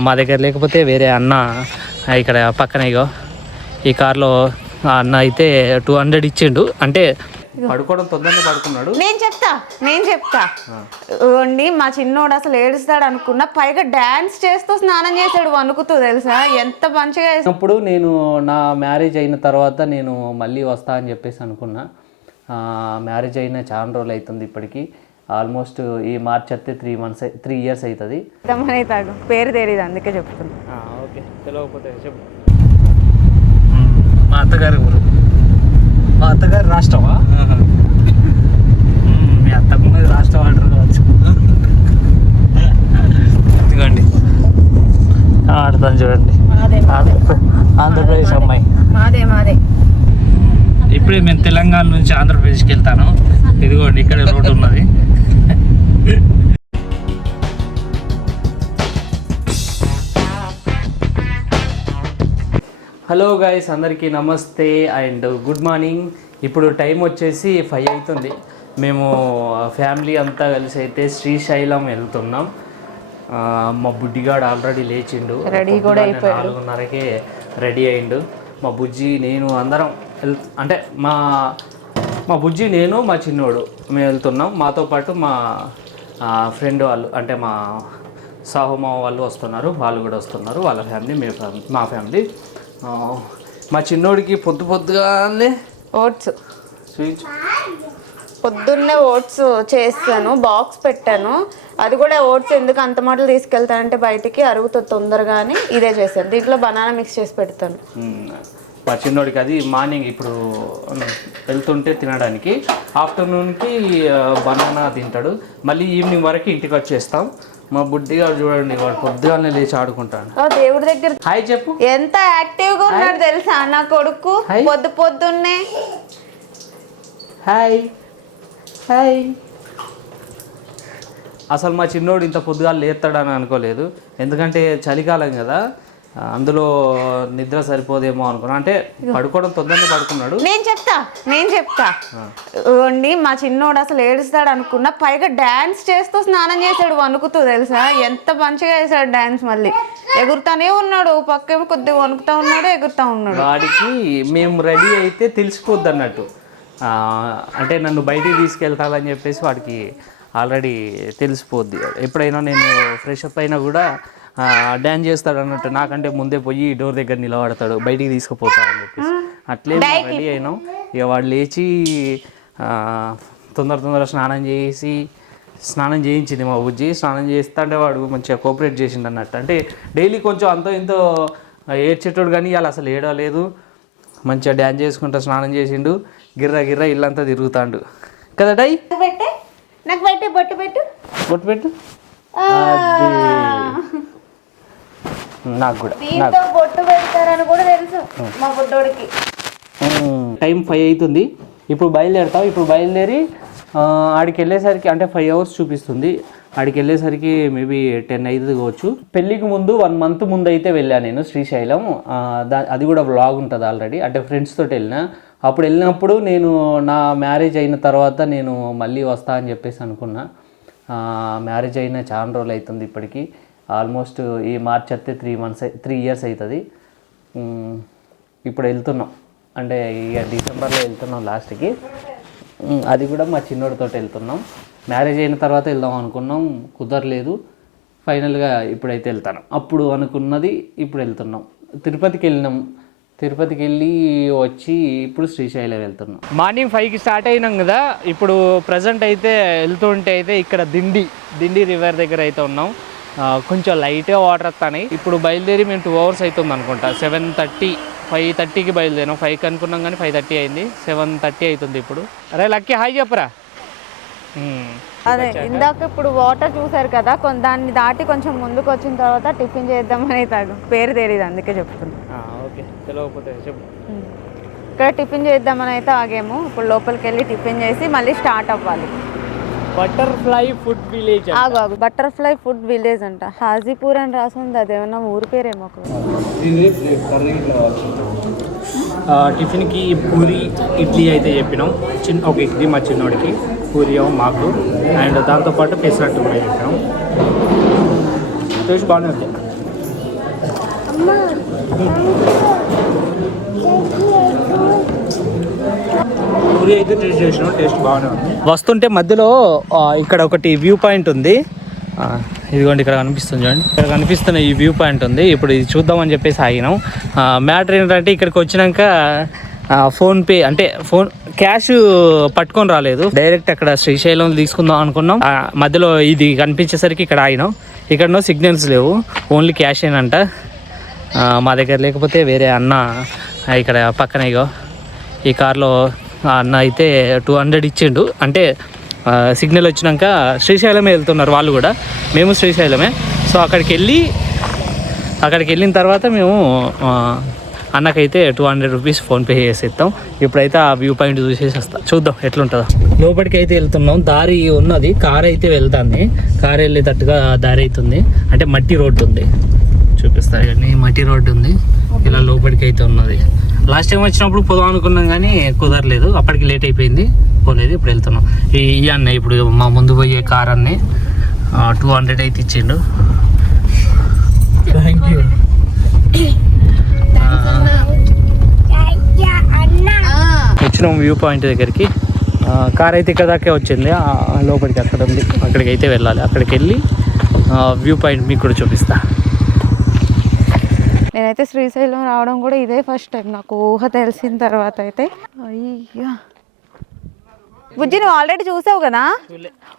మా దగ్గర లేకపోతే వేరే అన్న ఇక్కడ పక్కన ఇగో ఈ కార్లో ఆ అన్న అయితే టూ హండ్రెడ్ ఇచ్చిండు. అంటే పడుకోవడం తొందరగా పడుకున్నాడు. నేను చెప్తా నేను చెప్తా. ఇవ్వండి మా చిన్నోడు అసలు ఏడుస్తాడు అనుకున్నా పైగా డాన్స్ చేస్తూ స్నానం చేసాడు వణుకుతూ తెలుసా? ఎంత మంచిగా. అప్పుడు నేను నా మ్యారేజ్ అయిన తర్వాత నేను మళ్ళీ వస్తా అని చెప్పేసి అనుకున్నా. ఆ, మ్యారేజ్ అయిన చాలా రోజులు అవుతుంది ఇప్పటికి. ఆల్మోస్ట్ ఈ మార్చ్ వస్తే త్రీ మంత్స్ త్రీ ఇయర్స్ అవుతుంది. దమ్మనే తాగు పేరు తెలియదు అందుకే చెప్తున్నా. ఓకే. తెలియకపోతే చెప్పు. మా అత్తగారి ఊరు. మా అత్తగారి రాష్ట్రమా? మీ అత్తకున్నది రాష్ట్రం అంటారు కావచ్చు. ఇదిగోండి. ఆడతాను చూడండి. ఆంధ్రప్ర- ఆంధ్రప్రదేశ్ అమ్మాయి. మాదే మాదే. ఇప్పుడే మేము తెలంగాణ నుంచి ఆంధ్రప్రదేశ్కి వెళ్తాను. ఇదిగోండి ఇక్కడ రోడ్డు ఉన్నది. హలో గైస్ అందరికీ నమస్తే అండ్ గుడ్ మార్నింగ్. ఇప్పుడు టైం వచ్చేసి ఫైవ్ అవుతుంది. మేము ఫ్యామిలీ అంతా కలిసి అయితే శ్రీశైలం వెళ్తున్నాం. మా బుడ్డిగాడు ఆల్రెడీ లేచిండు. Ready కూడా నాలుగున్నరకే రెడీ అయిండు. మా బుజ్జి నేను అందరం వెళ్ అంటే మా మా బుజ్జి నేను మా చిన్నోడు మేము వెళ్తున్నాం. మాతో పాటు మా ఫ్రెండ్ వాళ్ళు అంటే మా సాహుమా వాళ్ళు వస్తున్నారు. వాళ్ళు కూడా వస్తున్నారు. వాళ్ళ ఫ్యామిలీ మీ ఫ్యామిలీ మా ఫ్యామిలీ. మా చిన్నోడికి పొద్దు పొద్దుగానే ఓట్స్. స్వీట్ పొద్దున్నే ఓట్స్ చేస్తాను బాక్స్ పెట్టాను. అది కూడా ఓట్స్ ఎందుకు అంత మాటలు తీసుకెళ్తానంటే బయటికి అరుగుతుంది తొందరగా అని ఇదే చేశాను. దీంట్లో బనానా మిక్స్ చేసి పెడతాను. మా చిన్నోడికి అది మార్నింగ్ ఇప్పుడు వెళ్తుంటే తినడానికి ఆఫ్టర్నూన్కి బనానా తింటాడు. మళ్ళీ ఈవినింగ్ వరకు ఇంటికి వచ్చేస్తాం. మా బుడ్డిగా చూడండి వాడు పొద్దుగానే లేచి ఆడుకుంటాడు. దేవుడి దగ్గర హాయ్ చెప్పు. ఎంత యాక్టివ్గా ఉన్నాడు తెలుసా? నా కొడుకు హాయ్. పొద్దు పొద్దున్నే హాయ్. హాయ్. అసలు మా చిన్నోడు ఇంత పొద్దుగా లేస్తాడని అనుకోలేదు. ఎందుకంటే చలికాలం కదా. అందులో నిద్ర సరిపోదేమో అనుకున్నా. అంటే పడుకోవడం తొందరగా పడుకున్నాడు. నేను చెప్తా నేను చెప్తా. ఇవ్వండి మా చిన్నోడు అసలు ఏడుస్తాడు అనుకున్నా పైగా డాన్స్ చేస్తూ స్నానం చేసాడు వణుకుతూ తెలుసా? ఎంత మంచిగా చేశాడు డాన్స్ మళ్ళీ. ఎగురుతానే ఉన్నాడు పక్కేమో కొద్దిగా వణుకుతా ఉన్నాడు ఎగురుతా ఉన్నాడు. వాడికి మేము రెడీ అయితే తెలిసిపోద్ది అన్నట్టు. అంటే నన్ను బయటికి తీసుకెళ్తాలని చెప్పేసి వాడికి ఆల్రెడీ తెలిసిపోద్ది. ఎప్పుడైనా నేను ఫ్రెష్ అప్ అయినా కూడా డ్యాన్స్ చేస్తాడు అన్నట్టు నాకంటే ముందే పోయి డోర్ దగ్గర నిలబడతాడు బయటికి తీసుకుపోతా అని చెప్పేసి. అట్లే రెడీ అయినాం. ఇక వాడు లేచి తొందర తొందర స్నానం చేసి స్నానం చేయించింది మా బుజ్జి. స్నానం చేస్తా అంటే వాడు మంచిగా కోఆపరేట్ చేసిండు అన్నట్టు అంటే డైలీ కొంచెం అంతో ఇంతో ఏడ్చేటోడు కానీ ఇవాళ అసలు ఏడవలేదు. మంచిగా డ్యాన్స్ చేసుకుంటా స్నానం చేసిండు. గిర్ర గిర్ర ఇల్లంతా తిరుగుతాండు. కదా డై? నాకు పెట్టే బొట్టు పెట్టు. బొట్టు పెట్టు. నాకు కూడా దీంతో బొట్టు పెడతారని కూడా తెలుసు మా బుడ్డోడికి. టైం ఫైవ్ అవుతుంది. ఇప్పుడు బయలుదేరుతాం. ఇప్పుడు బయలుదేరి ఆడికి వెళ్ళేసరికి అంటే ఫైవ్ అవర్స్ చూపిస్తుంది. ఆడికి వెళ్ళేసరికి మేబీ టెన్ అవుతుంది కావచ్చు. పెళ్ళికి ముందు వన్ మంత్ ముందు అయితే వెళ్ళాను నేను శ్రీశైలం. అది కూడా వ్లాగ్ ఉంటుంది ఆల్రెడీ అంటే ఫ్రెండ్స్ తోటి వెళ్ళిన. అప్పుడు వెళ్ళినప్పుడు నేను నా మ్యారేజ్ అయిన తర్వాత నేను మళ్ళీ వస్తా అని చెప్పేసి అనుకున్నా. మ్యారేజ్ అయిన చాలా రోజులు అవుతుంది ఇప్పటికి. ఆల్మోస్ట్ ఈ మార్చ్ వస్తే త్రీ మంత్స్ త్రీ ఇయర్స్ అవుతుంది ఇప్పుడు వెళ్తున్నాం. అంటే ఇక డిసెంబర్లో వెళ్తున్నాం లాస్ట్కి అది కూడా మా చిన్నోడితో వెళ్తున్నాం. మ్యారేజ్ అయిన తర్వాత వెళ్దాం అనుకున్నాం. కుదరలేదు. ఫైనల్గా ఇప్పుడైతే వెళ్తాను. అప్పుడు అనుకున్నది ఇప్పుడు వెళ్తున్నాం. తిరుపతికి వెళ్ళినాం. తిరుపతికి వెళ్ళి వచ్చి ఇప్పుడు శ్రీశైలం వెళ్తున్నాం. మార్నింగ్ ఫైవ్కి స్టార్ట్ అయినాం కదా. ఇప్పుడు ప్రజెంట్ అయితే వెళ్తుంటే అయితే ఇక్కడ దిండి దిండి రివర్ దగ్గర అయితే ఉన్నాం. కొంచెం లైట్గా వాటర్ వస్తాయి ఇప్పుడు బయలుదేరి మేము టూ అవర్స్ అవుతుంది అనుకుంటా. సెవెన్ థర్టీ ఫైవ్ థర్టీకి బయలుదేరాం ఫైవ్కి అనుకున్నాం కానీ ఫైవ్ థర్టీ అయింది. సెవెన్ థర్టీ అవుతుంది ఇప్పుడు. అరే లక్కీ హాయ్ చెప్పరా. అదే ఇందాక ఇప్పుడు వాటర్ చూసారు కదా దాన్ని దాటి కొంచెం ముందుకు వచ్చిన తర్వాత టిఫిన్ చేద్దామని తాగు. పేరు తెలియదు అందుకే చెప్తున్నా. ఆ, ఓకే. తెలియకపోతే చెప్పు. ఇక్కడ టిఫిన్ చేద్దామని అయితే ఆగాము. ఇప్పుడు లోపలికి వెళ్ళి టిఫిన్ చేసి మళ్ళీ స్టార్ట్ అవ్వాలి. బటర్ఫ్లై ఫుడ్ విలేజ్ ఆగు ఆగు. బటర్ఫ్లై ఫుడ్ విలేజ్ అంట. హాజీపూర్ అని రాసి ఉంది అదేమన్నా ఊరి పేరేమో ఒక టిఫిన్కి పూరి ఇడ్లీ అయితే చెప్పినాం. చిన్న ఒక ఇడ్లీ మా చిన్నోడికి పూరి ఏమో మాకు. అండ్ దాంతోపాటు పెసరట్టు కూడా చెప్పినాం. టేస్ట్ బాగానే ఉంది. పూరి అయితే టేస్ట్ చేసిన టేస్ట్ బాగానే ఉంది. వస్తుంటే మధ్యలో ఇక్కడ ఒకటి వ్యూ పాయింట్ ఉంది. ఇదిగోండి ఇక్కడ కనిపిస్తుంది చూడండి. ఇక్కడ కనిపిస్తున్న ఈ వ్యూ పాయింట్ ఉంది. ఇప్పుడు ఇది చూద్దామని చెప్పేసి ఆగినాం. మ్యాటర్ ఏంటంటే ఇక్కడికి వచ్చినాక ఫోన్పే అంటే ఫోన్ క్యాష్ పట్టుకొని రాలేదు. డైరెక్ట్ అక్కడ శ్రీశైలం తీసుకుందాం అనుకున్నాం. మధ్యలో ఇది కనిపించేసరికి ఇక్కడ ఆగినాం. ఇక్కడ సిగ్నల్స్ లేవు. ఓన్లీ క్యాష్ ఏనంట. మా దగ్గర లేకపోతే వేరే అన్న ఇక్కడ పక్కన ఇగో ఈ కార్లో అన్న అయితే టూ హండ్రెడ్ ఇచ్చిండు. అంటే సిగ్నల్ వచ్చినాక శ్రీశైలమే వెళ్తున్నారు వాళ్ళు కూడా. మేము శ్రీశైలమే. సో అక్కడికి వెళ్ళి అక్కడికి వెళ్ళిన తర్వాత మేము అన్నకైతే టూ హండ్రెడ్ రూపీస్ ఫోన్పే చేసేస్తాం ఇప్పుడైతే ఆ వ్యూ పాయింట్ చూసేసి వస్తా. చూద్దాం ఎట్లుంటుందో. లోపలికి అయితే వెళ్తున్నాం. దారి ఉన్నది. కార్ అయితే వెళ్తుంది. కార్ వెళ్ళేటట్టుగా దారి అవుతుంది. అంటే మట్టి రోడ్డు ఉంది చూపిస్తారు కానీ మట్టి రోడ్డు ఉంది ఇలా లోపలికి అయితే ఉన్నది. లాస్ట్ టైం వచ్చినప్పుడు పోదాం అనుకున్నాం కానీ కుదరలేదు. అప్పటికి లేట్ అయిపోయింది. పోలేదు ఇప్పుడు వెళ్తున్నాం. ఈ ఈ అన్న ఇప్పుడు మా ముందు పోయే కార్ అన్ని టూ హండ్రెడ్ అయితే ఇచ్చిండు. థ్యాంక్ యూ వచ్చినాం వ్యూ పాయింట్ దగ్గరికి. ఆ, కార్ అయితే ఇక్కడ దాకే వచ్చింది. ఆ, లోపలికి అక్కడ ఉంది. అక్కడికి అయితే వెళ్ళాలి. అక్కడికి వెళ్ళి ఆ, వ్యూ పాయింట్ మీకు కూడా చూపిస్తా. నేనైతే శ్రీశైలం రావడం కూడా ఇదే ఫస్ట్ టైం. నాకు ఊహ తెలిసిన తర్వాత అయితే. అయ్యా. బుజ్జి నువ్వు ఆల్రెడీ చూసావు కదా?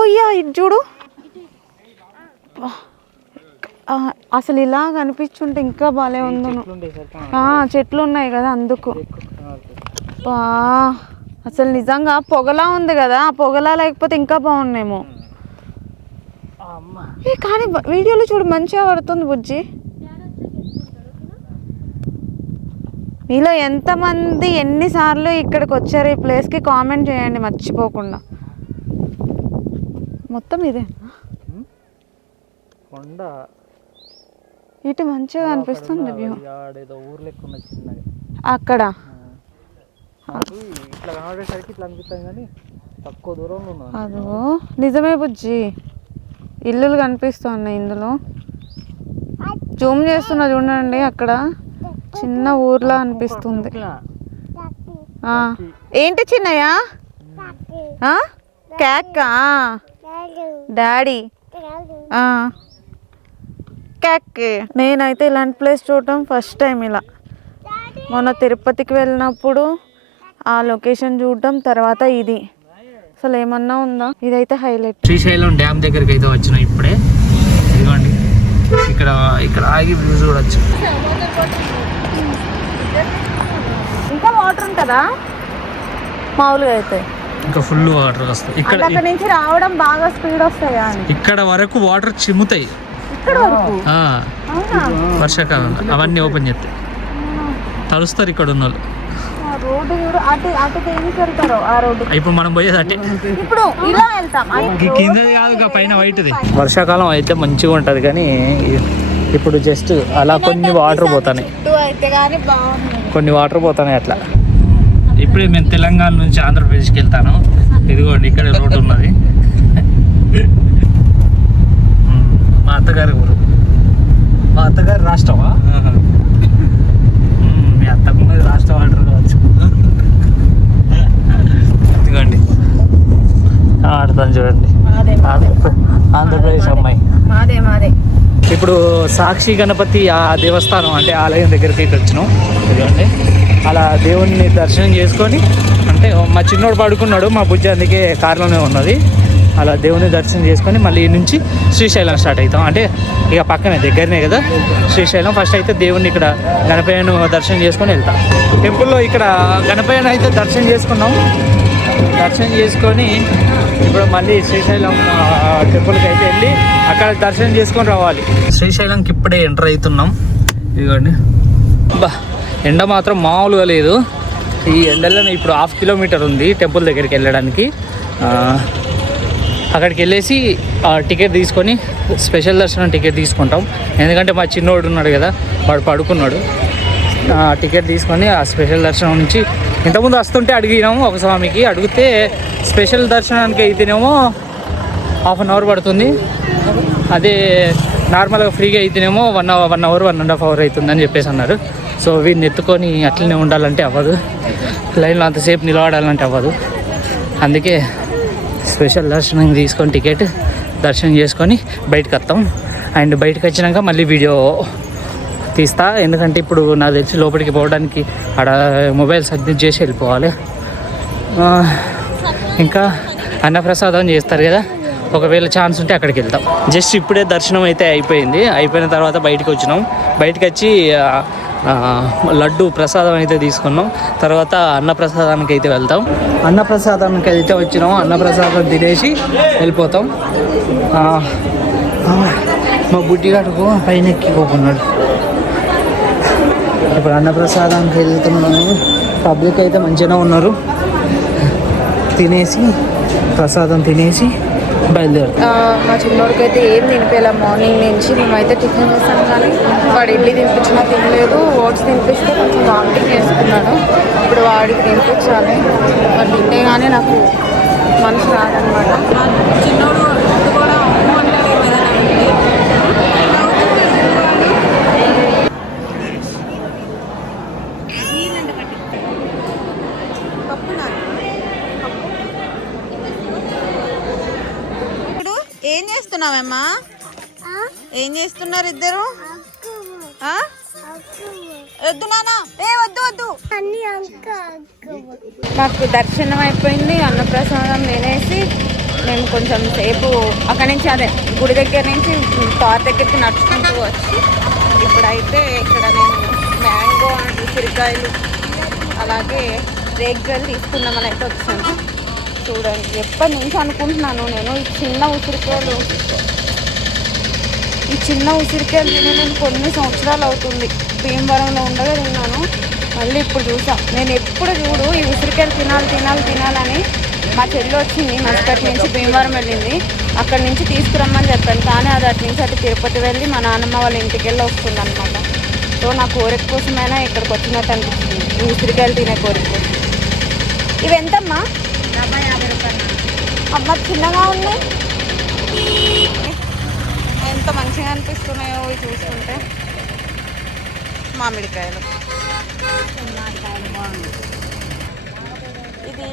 ఓయ్యా ఇది చూడు. అసలు ఇలా కనిపించుంటే ఇంకా బాగాలే ఉందో ఆ, చెట్లు ఉన్నాయి కదా అందుకు. అసలు నిజంగా పొగలా ఉంది కదా. ఆ పొగలా లేకపోతే ఇంకా బాగున్నాయేమో. ఏ కానీ వీడియోలో చూడు మంచిగా పడుతుంది బుజ్జి. మీలో ఎంతమంది ఎన్నిసార్లు ఇక్కడికి వచ్చారు ఈ ప్లేస్కి కామెంట్ చేయండి మర్చిపోకుండా. మొత్తం ఇదే? కొండ. ఇటు మంచిగా అనిపిస్తుంది వ్యూ. అక్కడ? నాకు ఇట్లా కనబడేసరికి ఇట్లా అనిపిస్తుంది కానీ తక్కువ దూరంలో అదో. నిజమే బుజ్జి. ఇల్లులు కనిపిస్తున్నాయి ఇందులో. జూమ్ చేస్తున్నా చూడండి అక్కడ. చిన్న ఊర్లా అనిపిస్తుంది. ఆ. ఏంటి చిన్నయ్య? ఆ? క్యాక్ డాడీ? ఆ. క్యాక్. నేనైతే ఇలాంటి ప్లేస్ చూడటం ఫస్ట్ టైం ఇలా. మొన్న తిరుపతికి వెళ్ళినప్పుడు ఆ లొకేషన్ చూడటం తర్వాత ఇది. అసలు ఏమన్నా ఉందా? ఇదైతే హైలైట్. శ్రీశైలం డ్యామ్ దగ్గరికి అయితే వచ్చినాం ఇప్పుడే. ఇదిగోండి. ఇక్కడ ఇక్కడ ఆగి వ్యూ చూడొచ్చు ఇంకా వాటర్ ఉంటుందా? మామూలుగా అయితే. ఇంకా ఫుల్ వాటర్ వస్తాయి. ఇక్కడ అక్కడ నుంచి రావడం బాగా స్పీడ్ వస్తాయా అని. ఇక్కడ వరకు వాటర్ చిమ్ముతాయి. ఇక్కడ వరకు? ఆ, వర్షాకాలంలో అవన్నీ ఓపెన్ చేస్తాయి తలుస్తారు ఇక్కడ ఉన్న వాళ్ళు ఆ రోడ్డు చూడు అటు అటు దేనికి వెళ్తారో ఆ రోడ్డు? ఇప్పుడు మనం పోయేది అంటే. ఇప్పుడు ఇలా వెళ్తాం. కిందది కాదు పైన వైట్ది వర్షాకాలం అయితే మంచిగా ఉంటుంది కానీ ఇప్పుడు జస్ట్ అలా కొన్ని వాటర్ పోతాయి కొన్ని వాటర్ పోతున్నాయి అట్లా. ఇప్పుడే మేము తెలంగాణ నుంచి ఆంధ్రప్రదేశ్కి వెళ్తాను. ఇదిగోండి ఇక్కడ రోడ్డు ఉన్నది. మా అత్తగారి ఊరు. మా అత్తగారి రాష్ట్రమా ఉమ్, మీ అత్తకున్నది రాష్ట్రం అంటారు కావచ్చు ఇదిగోండి ఆడతాను చూడండి మాదే ఆంధ్రప్ర- ఆంధ్రప్రదేశ్ అమ్మాయి మాదే మాదే ఇప్పుడు సాక్షి గణపతి ఆ దేవస్థానం అంటే ఆలయం దగ్గరికి వచ్చినాం. ఇదిగోండి. అలా దేవుణ్ణి దర్శనం చేసుకొని అంటే మా చిన్నోడు పడుకున్నాడు మా బుజ్జి అందుకే కార్లోనే ఉన్నది. అలా దేవుని దర్శనం చేసుకొని మళ్ళీ నుంచి శ్రీశైలం స్టార్ట్ అవుతాం. అంటే ఇక పక్కనే దగ్గరనే కదా. శ్రీశైలం ఫస్ట్ అయితే దేవుణ్ణి ఇక్కడ గణపయ్యను దర్శనం చేసుకొని వెళ్తాం. టెంపుల్లో ఇక్కడ గణపయ్యను అయితే దర్శనం చేసుకున్నాం. దర్శనం చేసుకొని ఇప్పుడు మళ్ళీ శ్రీశైలం ఆ, టెంపుల్కి అయితే వెళ్ళి అక్కడ దర్శనం చేసుకొని రావాలి. శ్రీశైలంకి ఇప్పుడే ఎంటర్ అవుతున్నాం. ఇదిగోండి. బా ఎండ మాత్రం మామూలుగా లేదు. ఈ ఎండలో ఇప్పుడు హాఫ్ కిలోమీటర్ ఉంది టెంపుల్ దగ్గరికి వెళ్ళడానికి. అక్కడికి వెళ్ళేసి ఆ, టికెట్ తీసుకొని స్పెషల్ దర్శనం టికెట్ తీసుకుంటాం. ఎందుకంటే మా చిన్నోడు ఉన్నాడు కదా వాడు పడుకున్నాడు. ఆ, టికెట్ తీసుకొని ఆ స్పెషల్ దర్శనం నుంచి ఇంతకుముందు వస్తుంటే అడిగినాము ఒక స్వామికి. అడిగితే స్పెషల్ దర్శనానికి అయితేనేమో హాఫ్ అన్ అవర్ పడుతుంది. అదే నార్మల్గా ఫ్రీగా అయితేనేమో one hour one hour one and half hour అవుతుందని చెప్పేసి అన్నారు. సో వీడిని ఎత్తుకొని అట్లనే ఉండాలంటే అవ్వదు. లైన్లో అంతసేపు నిలబడాలంటే అవ్వదు. అందుకే స్పెషల్ దర్శనం తీసుకొని టికెట్ దర్శనం చేసుకొని బయటకు వస్తాం. అండ్ బయటకు వచ్చినాక మళ్ళీ వీడియో తీస్తా. ఎందుకంటే ఇప్పుడు నాకు తెలిసి లోపలికి పోవడానికి ఆడ మొబైల్ సబ్మిట్ చేసి వెళ్ళిపోవాలి. ఇంకా అన్నప్రసాదం చేస్తారు కదా. ఒకవేళ ఛాన్స్ ఉంటే అక్కడికి వెళ్తాం. జస్ట్ ఇప్పుడే దర్శనం అయితే అయిపోయింది. అయిపోయిన తర్వాత బయటకు వచ్చినాం. బయటకు వచ్చి లడ్డు ప్రసాదం అయితే తీసుకున్నాం. తర్వాత అన్న ప్రసాదానికి అయితే వెళ్తాం. అన్న ప్రసాదానికి అయితే వచ్చినాం. అన్న ప్రసాదం తినేసి వెళ్ళిపోతాం. మా బుడ్డిగాడుకు పైన ఎక్కిపోకున్నాడు. ఇప్పుడు అన్న ప్రసాదానికి వెళ్తున్నాము పబ్లిక్ అయితే మంచిగానే ఉన్నారు. తినేసి ప్రసాదం తినేసి బయలుదేరుతాం. ఆ, మా చిన్నోడికి అయితే ఏం తినిపించాల మార్నింగ్ నుంచి మేమైతే టిఫిన్ చేస్తాం కానీ వాడు ఇడ్లీ తినిపించినా తినలేదు. ఓట్స్ తినిపిస్తే కొంచెం వామిటింగ్ చేసుకున్నాడు ఇప్పుడు వాడికి తినిపించాలి. వాడు తింటే కానీ నాకు మనసు రాదనమాట చిన్నోడు కూడా ఇప్పుడు ఏం చేస్తున్నావమ్మా ఏం చేస్తున్నారు ఇద్దరు? వద్దు నానా ఏ వద్దు వద్దు. మాకు దర్శనం అయిపోయింది అన్నప్రసాదం తినేసి మేము కొంచెం సేపు అక్కడి నుంచి అదే గుడి దగ్గర నుంచి కార్ దగ్గరికి నడుచుకుంటూ వచ్చి ఇప్పుడైతే ఇక్కడ నేను మ్యాంగో అండ్ ఉసిరికాయలు అలాగే రేగ్జల్ తీసుకుందామని అయితే వచ్చాను చూడండి. ఎప్పటి నుంచి అనుకుంటున్నాను నేను ఈ చిన్న ఉసిరికాయలు? ఈ చిన్న ఉసిరికాయలు తిని నేను కొన్ని సంవత్సరాలు అవుతుంది. భీమవరంలో ఉండగా తిన్నాను. మళ్ళీ ఇప్పుడు చూసా. నేను ఎప్పుడు చూడు ఈ ఉసిరికాయలు తినాలి తినాలి తినాలని మా చెల్లి వచ్చింది. మస్కట్ నుంచి భీమవరం వెళ్ళింది. అక్కడి నుంచి తీసుకురమ్మని చెప్పాను. కానీ అది అటు నుంచి అటు తిరుపతి వెళ్ళి మా నాన్నమ్మ వాళ్ళ ఇంటికి వెళ్ళి వస్తుంది అనమాట సో నా కోరిక కోసమైనా ఇక్కడికి వచ్చినట్టు అనిపిస్తుంది. ఈ ఉసిరికాయలు తినే కోరిక. కోసం ఇవి ఎంతమ్మా? అమ్మ చిన్నగా ఉన్నాయి ఎంత మంచిగా అనిపిస్తున్నాయో ఇవి చూస్తుంటే. మామిడికాయలు. ఇది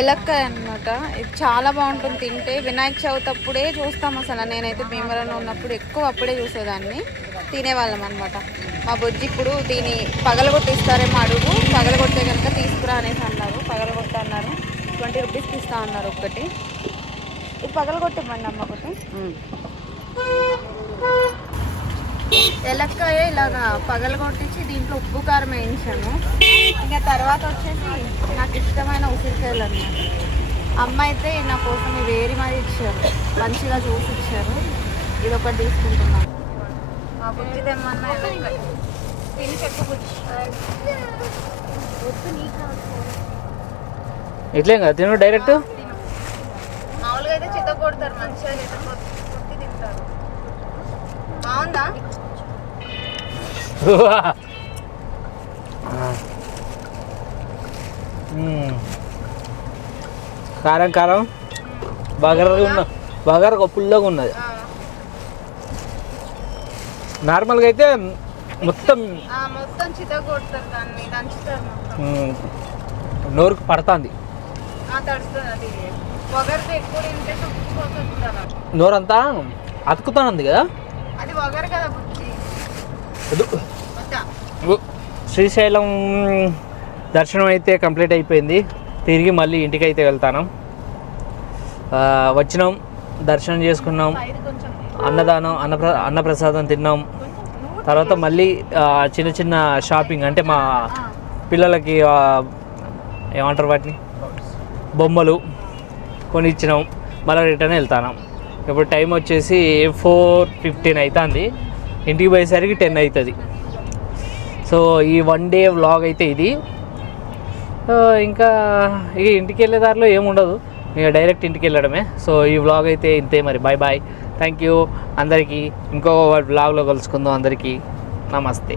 ఎలక్కాయ అనమాట ఇది చాలా బాగుంటుంది తింటే. వినాయక చవితి అప్పుడే చూస్తాం అసలు. నేనైతే భీమవరంలో ఉన్నప్పుడు ఎక్కువ అప్పుడే చూసేదాన్ని. తినేవాళ్ళం అనమాట మా బొజ్జి ఇప్పుడు దీన్ని పగలగొట్టిస్తారేమో అడుగు. పగలగొట్టే కనుక తీసుకురా అనేసి అన్నారు. పగలగొట్ట అన్నారు ట్వంటీ రూపీస్కి ఇస్తా అన్నారు ఒకటి ఇది పగలగొట్టివ్వండి అమ్మ ఒకటి. ఎలక్కాయ ఇలాగా పగలగొట్టించి దీంట్లో ఉప్పు కారం వేయించాను. ఇంకా తర్వాత వచ్చేసి నాకు ఇష్టమైన ఉసిరికాయలు అన్నమాట. అమ్మ అయితే నా కోసం వేరి మరి ఇచ్చారు. మంచిగా చూసి ఇచ్చారు. ఇది ఒకటి తీసుకుంటున్నాను మా బుద్ధి తెమ్మన్నా తిని చెప్పు. వద్దు నీకు ఇట్లేం కదా తిను డైరెక్ట్ కారం కారం. బగరగా ఉన్న. బగరగా పుల్లగా ఉన్నది. నార్మల్గా అయితే మొత్తం నోరుకు పడుతుంది. నోరంతా అతుకుతానుంది కదా. శ్రీశైలం దర్శనం అయితే కంప్లీట్ అయిపోయింది. తిరిగి మళ్ళీ ఇంటికి అయితే వెళ్తాను వచ్చినాం దర్శనం చేసుకున్నాం. అన్నదానం అన్నప్ర అన్నప్రసాదం తిన్నాం. తర్వాత మళ్ళీ చిన్న చిన్న షాపింగ్ అంటే మా పిల్లలకి ఏమంటారు వాటిని? బొమ్మలు కొనిచ్చినాం. మళ్ళీ రిటర్న్ వెళ్తాను. ఇప్పుడు టైం వచ్చేసి ఫోర్ ఫిఫ్టీన్ అవుతుంది ఇంటికి పోయేసరికి టెన్ అవుతుంది సో ఈ వన్ డే వ్లాగ్ అయితే ఇది. ఇంకా ఇక ఇంటికి వెళ్ళే దారిలో ఏముండదు ఇక డైరెక్ట్ ఇంటికి వెళ్ళడమే. సో ఈ వ్లాగ్ అయితే ఇంతే మరి. బాయ్ బాయ్ థ్యాంక్ యూ అందరికీ ఇంకో వ్లాగ్లో కలుసుకుందాం. అందరికీ నమస్తే.